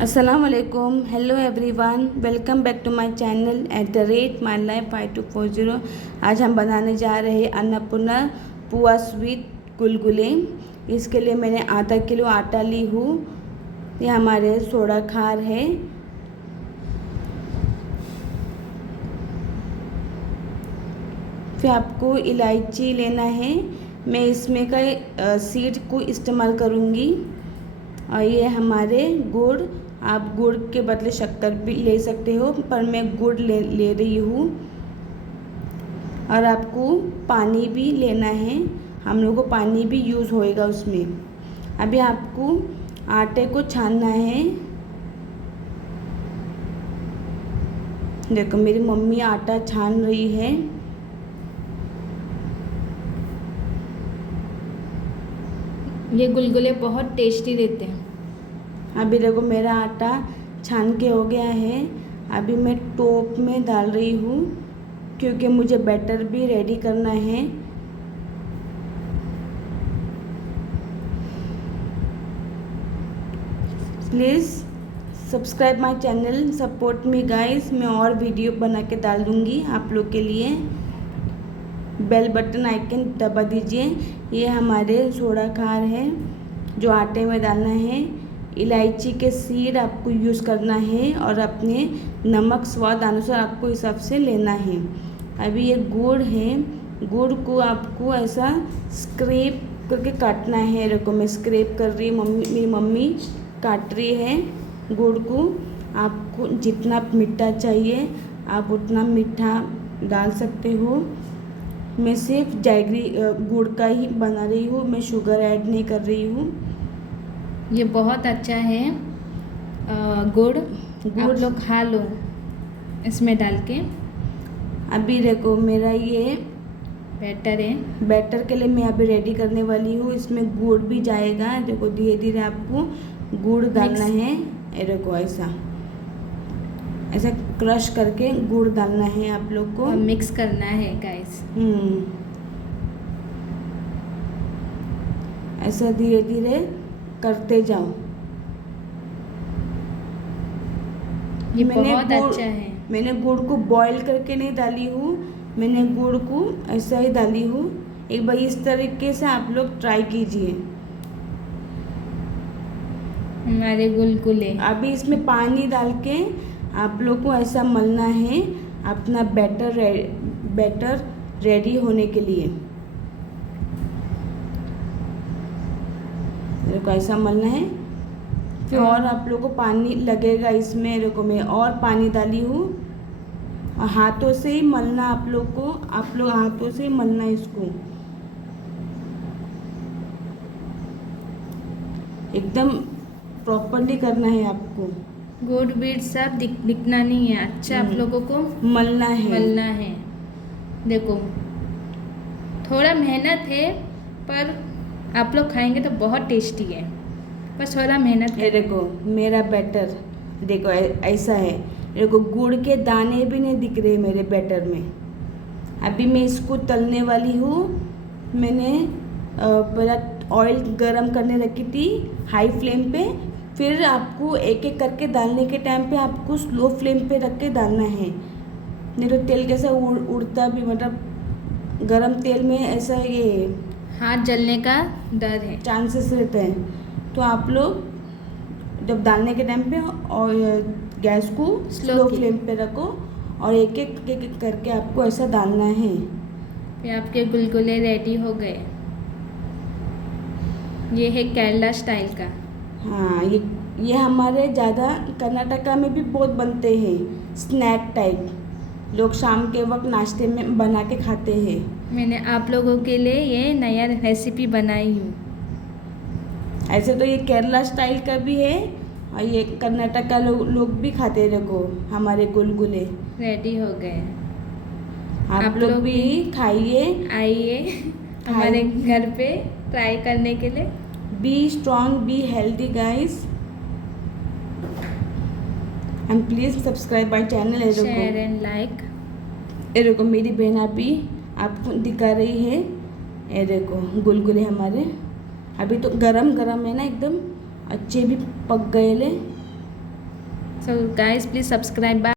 अस्सलाम वालेकुम, hello everyone, welcome back to my channel @mylife5240। आज हम बनाने जा रहे हैं अन्नपूर्णा पुआ स्वीट गुलगुले। इसके लिए मैंने आधा किलो आटा ली हूँ। ये हमारे सोडा खार है। फिर आपको इलायची लेना है। मैं इसमें का सीड को इस्तेमाल करूँगी। और ये हमारे गुड़, आप गुड़ के बदले शक्कर भी ले सकते हो, पर मैं गुड़ ले रही हूँ। और आपको पानी भी लेना है, हम लोग को पानी भी यूज़ होएगा उसमें। अभी आपको आटे को छानना है। देखो मेरी मम्मी आटा छान रही है। ये गुलगुले बहुत टेस्टी रहते हैं। अभी देखो मेरा आटा छान के हो गया है। अभी मैं टोप में डाल रही हूँ, क्योंकि मुझे बैटर भी रेडी करना है। Please subscribe my channel, support me guys. मैं और वीडियो बना के डाल दूँगी आप लोग के लिए। बेल बटन आइकन दबा दीजिए। ये हमारे सोडा खार है जो आटे में डालना है। इलायची के सीड आपको यूज़ करना है और अपने नमक स्वाद अनुसार आपको हिसाब से लेना है। अभी ये गुड़ है, गुड़ को आपको ऐसा स्क्रैप करके काटना है। देखो मैं स्क्रैप कर रही हूँ, मेरी मम्मी काट रही है गुड़ को। आपको जितना मीठा चाहिए आप उतना मीठा डाल सकते हो। मैं सिर्फ जैगरी गुड़ का ही बना रही हूँ, मैं शुगर ऐड नहीं कर रही हूँ। ये बहुत अच्छा है गुड़ आप लोग खा लो इसमें डाल के। अभी देखो मेरा ये बैटर है। बैटर के लिए मैं अभी रेडी करने वाली हूँ। इसमें गुड़ भी जाएगा। देखो धीरे धीरे आपको गुड़ डालना है। ये देखो ऐसा ऐसा क्रश करके गुड़ डालना है आप लोग को। मिक्स करना है गाइस। ऐसा धीरे धीरे करते जाओ। ये बहुत अच्छा है। मैंने गुड़ को बॉईल करके नहीं डाली हूँ, मैंने गुड़ को ऐसा ही डाली हूँ। एक बार इस तरीके से आप लोग ट्राई कीजिए। हमारे गुलगुले अभी इसमें पानी डाल के आप लोग को ऐसा मलना है अपना बैटर रेडी होने के लिए। देखो ऐसा मलना है। फिर और आप लोग को पानी लगेगा इसमें। देखो मैं और पानी डाली हूँ। और हाथों से ही मलना आप लोग को, आप लोग हाथों से ही मलना इसको एकदम प्रॉपरली करना है आपको। गुड़ बीट सब दिखना नहीं है, अच्छा आप लोगों को मलना है। देखो थोड़ा मेहनत है, पर आप लोग खाएंगे तो बहुत टेस्टी है, बस थोड़ा मेहनत है। देखो मेरा बैटर देखो ऐसा है। देखो गुड़ के दाने भी नहीं दिख रहे मेरे बैटर में। अभी मैं इसको तलने वाली हूँ। मैंने पहला ऑयल गरम करने रखी थी हाई फ्लेम पे। फिर आपको एक एक करके डालने के टाइम पे आपको स्लो फ्लेम पे रख के डालना है, नहीं तो तेल कैसा उड़ता भी, मतलब गरम तेल में ऐसा ये हाथ जलने का डर है, चांसेस रहते हैं। तो आप लोग जब डालने के टाइम पे और गैस को स्लो फ्लेम पे रखो और एक एक करके आपको ऐसा डालना है। फिर आपके गुलगुले रेडी हो गए। ये है केरला स्टाइल का। हाँ ये हमारे ज़्यादा कर्नाटका में भी बहुत बनते हैं, स्नैक टाइप। लोग शाम के वक्त नाश्ते में बना के खाते हैं। मैंने आप लोगों के लिए ये नया रेसिपी बनाई हूँ। ऐसे तो ये केरला स्टाइल का भी है और ये कर्नाटका लोग भी खाते हैं। देखो हमारे गुलगुले रेडी हो गए। आप लोग भी खाइए, आइए हमारे घर पे ट्राई करने के लिए। Be strong, be healthy guys, and please subscribe my channel. Share and like. ये देखो मेरी बहन अभी आपको दिखा रही है। ये देखो गुलगुले हमारे अभी तो गरम गरम है ना, एकदम अच्छे भी पक गए ले। So guys please subscribe.